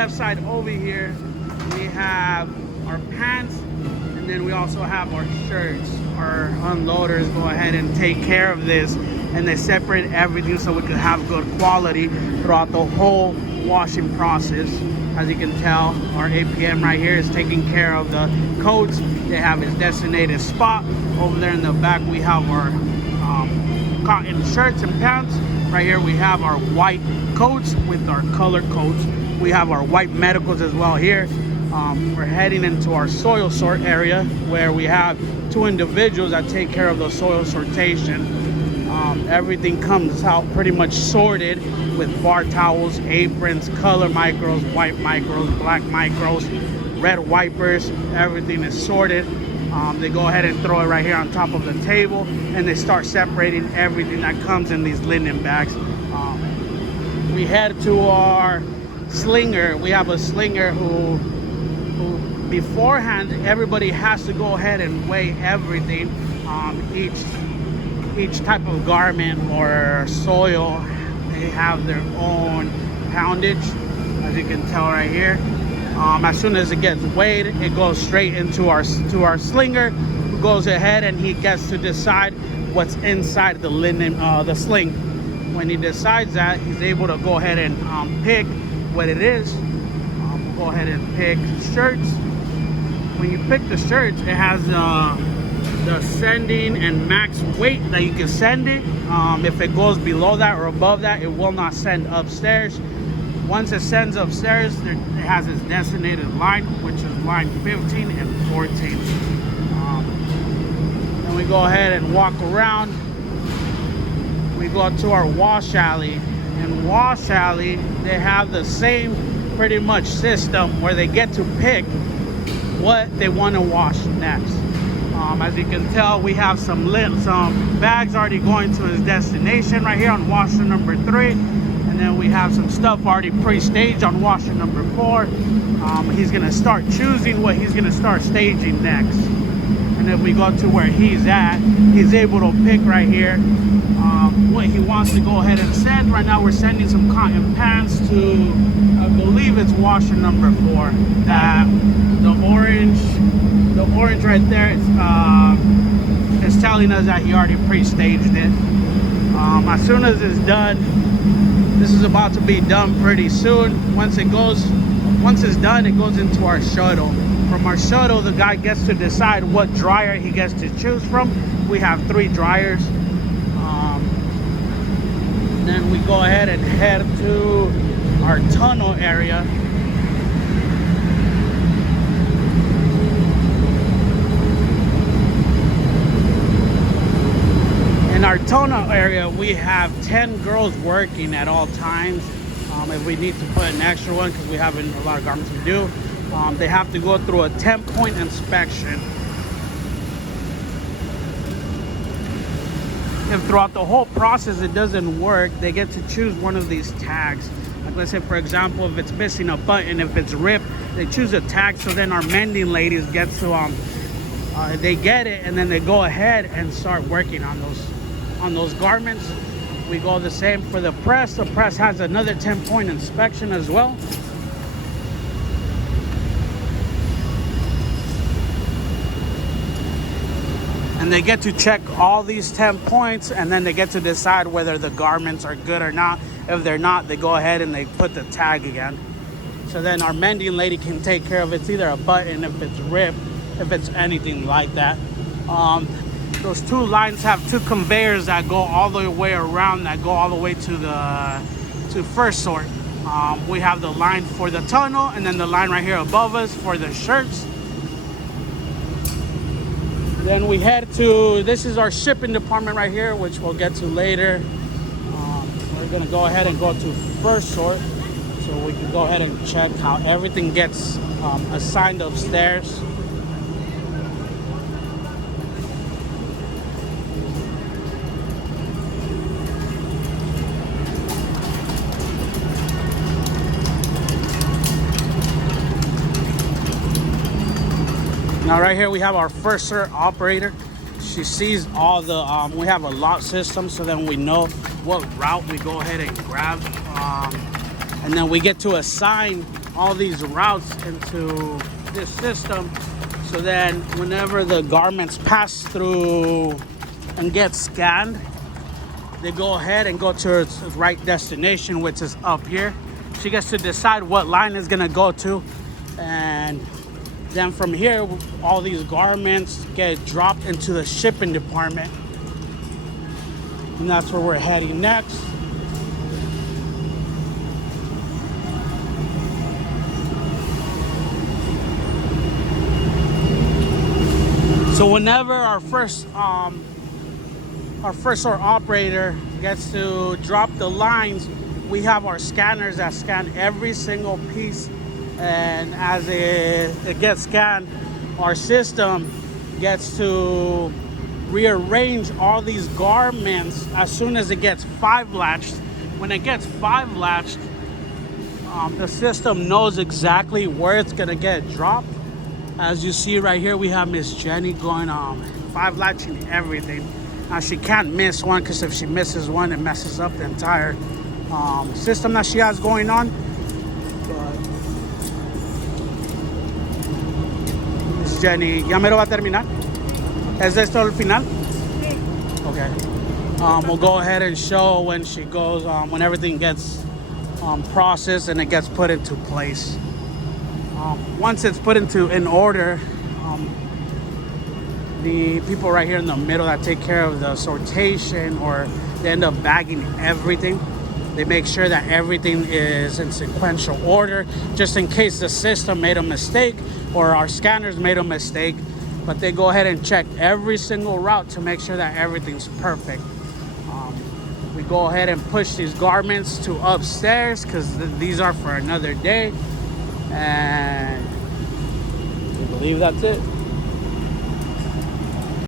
Left side over here, we have our pants, and then we also have our shirts. Our unloaders go ahead and take care of this, and they separate everything so we can have good quality throughout the whole washing process. As you can tell, our APM right here is taking care of the coats. They have its designated spot. Over there in the back, we have our cotton shirts and pants. Right here, we have our white coats with our color coats. We have our white medicals as well here. We're heading into our soil sort area where we have 2 individuals that take care of the soil sortation. Everything comes out pretty much sorted with bar towels, aprons, color micros, white micros, black micros, red wipers. Everything is sorted. They go ahead and throw it right here on top of the table, and they start separating everything that comes in these linen bags. We head to our slinger. We have a slinger who beforehand, everybody has to go ahead and weigh everything. Each type of garment or soil, they have their own poundage, as you can tell right here. As soon as it gets weighed, it goes straight into our slinger, who goes ahead and he gets to decide what's inside the linen, the sling. When he decides that, he's able to go ahead and pick what it is. We'll go ahead and pick shirts. When you pick the shirts, it has the sending and max weight that you can send it. If it goes below that or above that, it will not send upstairs. Once it sends upstairs, it has its designated line, which is line 15 and 14. Then we go ahead and walk around. We go to our wash alley. In wash alley, they have the same pretty much system where they get to pick what they want to wash next. As you can tell, we have some bags already going to his destination right here on washer number 3. And then we have some stuff already pre-staged on washer number 4. He's gonna start choosing what he's gonna start staging next. And if we go to where he's at, he's able to pick right here what he wants to go ahead and send. Right now we're sending some cotton pants to, I believe it's washer number 4. That the orange right there is telling us that he already pre-staged it. As soon as it's done, this is about to be done pretty soon. Once it's done, it goes into our shuttle. From our shuttle, the guy gets to decide what dryer he gets to choose from. We have 3 dryers. Then we go ahead and head to our tunnel area. In our tunnel area, we have 10 girls working at all times. If we need to put an extra one, because we have a lot of garments to do, they have to go through a 10-point inspection. If throughout the whole process it doesn't work, they get to choose one of these tags. Like let's say, for example, if it's missing a button, if it's ripped, they choose a tag. So then our mending ladies get to they get it, and then they go ahead and start working on those garments. We go the same for the press. The press has another 10-point inspection as well. And they get to check all these 10 points, and then they get to decide whether the garments are good or not. If they're not, they go ahead and they put the tag again. So then our mending lady can take care of it. It's either a button, if it's ripped, if it's anything like that. Those 2 lines have 2 conveyors that go all the way around, that go all the way to first sort. We have the line for the tunnel, and then the line right here above us for the shirts. Then we head to, this is our shipping department right here, which we'll get to later. We're gonna go ahead and go to first sort, so we can go ahead and check how everything gets assigned upstairs. Now right here we have our first sort operator. She sees all the, we have a lot system, so then we know what route we go ahead and grab. And then we get to assign all these routes into this system. So then whenever the garments pass through and get scanned, they go ahead and go to its right destination, which is up here. She gets to decide what line it's gonna go to. And then from here, all these garments get dropped into the shipping department. And that's where we're heading next. So whenever our first store operator gets to drop the lines, we have our scanners that scan every single piece. And as it gets scanned, our system gets to rearrange all these garments as soon as it gets 5 latched. When it gets 5 latched, the system knows exactly where it's gonna get dropped. As you see right here, we have Miss Jenny going 5 latching everything. Now she can't miss one, because if she misses one, it messes up the entire system that she has going on. Miss Jenny, ¿ya mero va a terminar? ¿Es esto el final? Okay. We'll go ahead and show when she goes, when everything gets processed and it gets put into place. Once it's put in order, the people right here in the middle that take care of the sortation, or they end up bagging everything. They make sure that everything is in sequential order, just in case the system made a mistake or our scanners made a mistake. But they go ahead and check every single route to make sure that everything's perfect. We go ahead and push these garments to upstairs, because these are for another day. And I believe that's it.